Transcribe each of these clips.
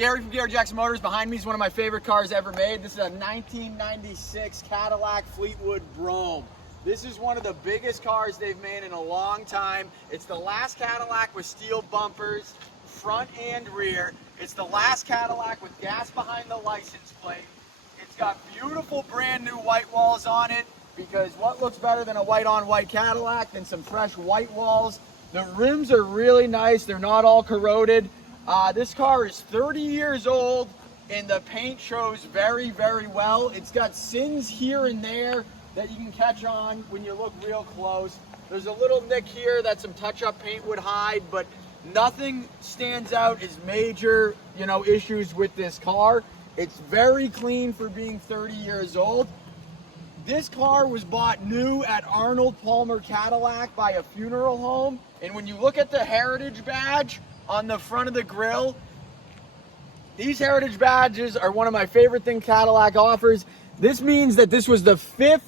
Gary from Gary Jackson Motors. Behind me is one of my favorite cars ever made. This is a 1996 Cadillac Fleetwood Brougham. This is one of the biggest cars they've made in a long time. It's the last Cadillac with steel bumpers, front and rear. It's the last Cadillac with gas behind the license plate. It's got beautiful brand new white walls on it, because what looks better than a white on white Cadillac than some fresh white walls? The rims are really nice. They're not all corroded. This car is 30 years old and the paint shows very, very well. It's got sins here and there that you can catch on when you look real close. There's a little nick here that some touch-up paint would hide, but nothing stands out as major, issues with this car. It's very clean for being 30 years old. This car was bought new at Arnold Palmer Cadillac by a funeral home. And when you look at the heritage badge on the front of the grille, these heritage badges are one of my favorite things Cadillac offers. This means that this was the 5th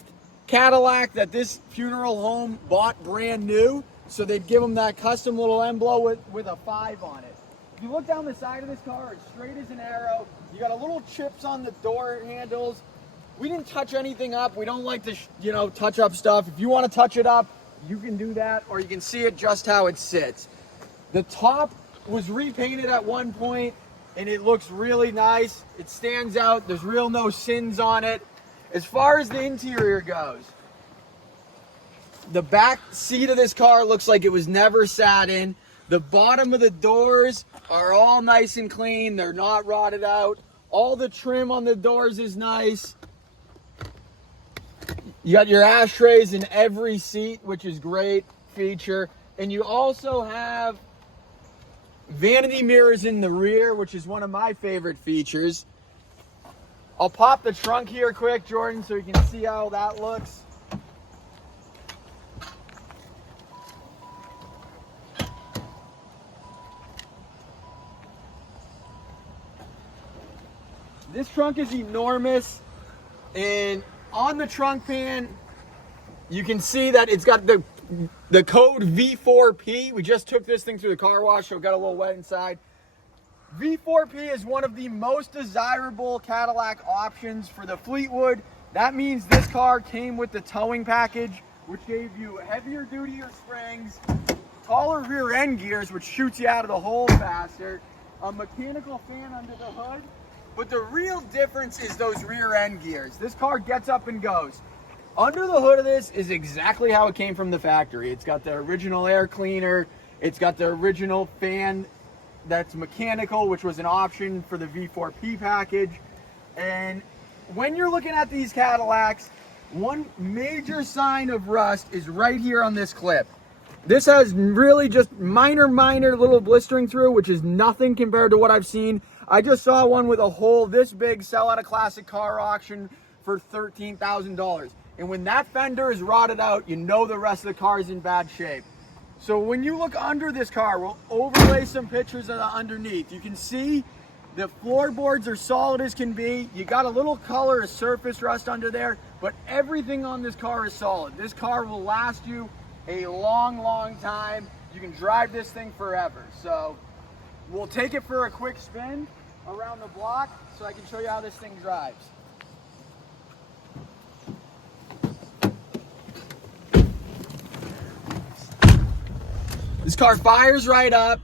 Cadillac that this funeral home bought brand new. So they'd give them that custom little emblem with a 5 on it. If you look down the side of this car, it's straight as an arrow. You got a little chips on the door handles. We didn't touch anything up. We don't like to, touch up stuff. If you want to touch it up, you can do that, or you can see it just how it sits. The top was repainted at one point, and it looks really nice. It stands out. There's no sins on it. As far as the interior goes, the back seat of this car looks like it was never sat in. The bottom of the doors are all nice and clean. They're not rotted out. All the trim on the doors is nice. You got your ashtrays in every seat, which is a great feature. And you also have vanity mirrors in the rear, which is one of my favorite features. I'll pop the trunk here quick, Jordan, so you can see how that looks. This trunk is enormous, and on the trunk pan, you can see that it's got the code V4P. We just took this thing through the car wash, so it got a little wet inside. V4P is one of the most desirable Cadillac options for the Fleetwood. That means this car came with the towing package, which gave you heavier duty springs, taller rear end gears, which shoots you out of the hole faster, a mechanical fan under the hood. But the real difference is those rear end gears. This car gets up and goes. Under the hood of this is exactly how it came from the factory. It's got the original air cleaner. It's got the original fan that's mechanical, which was an option for the V4P package. And when you're looking at these Cadillacs, one major sign of rust is right here on this clip. This has really just minor little blistering through, which is nothing compared to what I've seen. I just saw one with a hole this big sell at a classic car auction for $13,000. And when that fender is rotted out, you know the rest of the car is in bad shape. So when you look under this car, we'll overlay some pictures of the underneath. You can see the floorboards are solid as can be. You got a little color of surface rust under there, but everything on this car is solid. This car will last you a long time. You can drive this thing forever. So we'll take it for a quick spin around the block so I can show you how this thing drives. This car fires right up,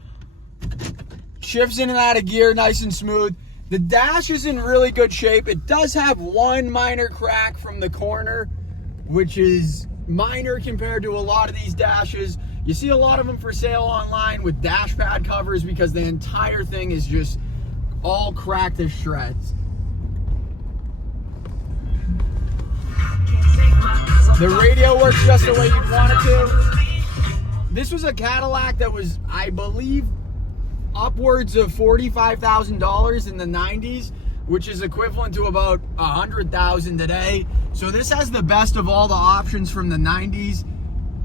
shifts in and out of gear nice and smooth. The dash is in really good shape. It does have one minor crack from the corner, which is minor compared to a lot of these dashes. You see a lot of them for sale online with dash pad covers because the entire thing is just all cracked to shreds. The radio works just the way you'd want it to. This was a Cadillac that was, I believe, upwards of $45,000 in the 90s, which is equivalent to about $100,000 today. So this has the best of all the options from the 90s.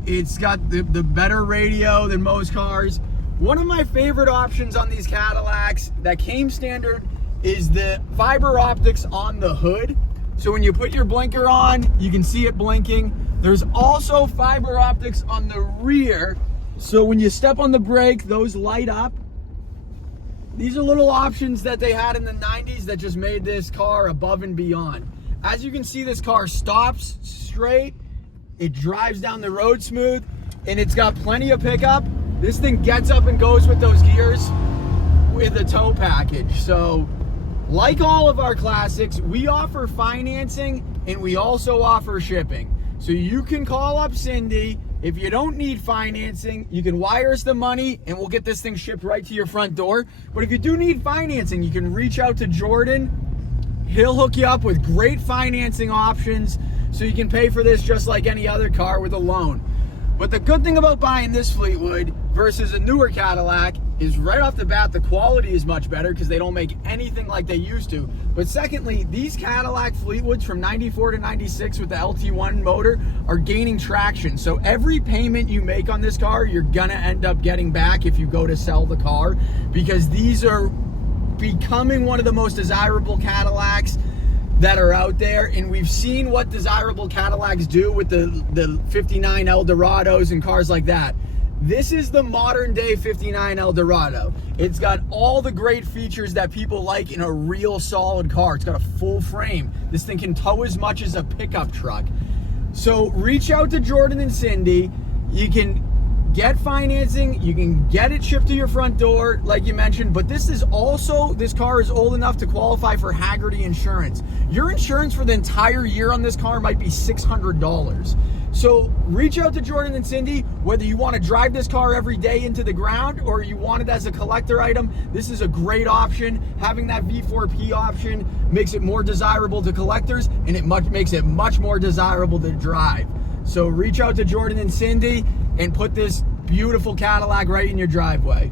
It's got the better radio than most cars. One of my favorite options on these Cadillacs that came standard is the fiber optics on the hood. So when you put your blinker on, you can see it blinking. There's also fiber optics on the rear. So when you step on the brake, those light up. These are little options that they had in the 90s that just made this car above and beyond. As you can see, this car stops straight, it drives down the road smooth, and it's got plenty of pickup. This thing gets up and goes with those gears with a tow package. So, like all of our classics, we offer financing and we also offer shipping. So you can call up Cindy. If you don't need financing, you can wire us the money and we'll get this thing shipped right to your front door. But if you do need financing, you can reach out to Jordan. He'll hook you up with great financing options so you can pay for this just like any other car with a loan. But the good thing about buying this Fleetwood versus a newer Cadillac is right off the bat, the quality is much better because they don't make anything like they used to. But secondly, these Cadillac Fleetwoods from 94 to 96 with the LT1 motor are gaining traction. So every payment you make on this car, you're gonna end up getting back if you go to sell the car, because these are becoming one of the most desirable Cadillacs that are out there. And we've seen what desirable Cadillacs do with the 59 Eldorados and cars like that. This is the modern day 59 Eldorado. It's got all the great features that people like in a real solid car. It's got a full frame. This thing can tow as much as a pickup truck. So reach out to Jordan and Cindy. You can get financing, you can get it shipped to your front door, like you mentioned, but this car is old enough to qualify for Hagerty insurance. Your insurance for the entire year on this car might be $600. So reach out to Jordan and Cindy, whether you want to drive this car every day into the ground or you want it as a collector item. This is a great option. Having that V4P option makes it more desirable to collectors, and it makes it much more desirable to drive. So reach out to Jordan and Cindy and put this beautiful Cadillac right in your driveway.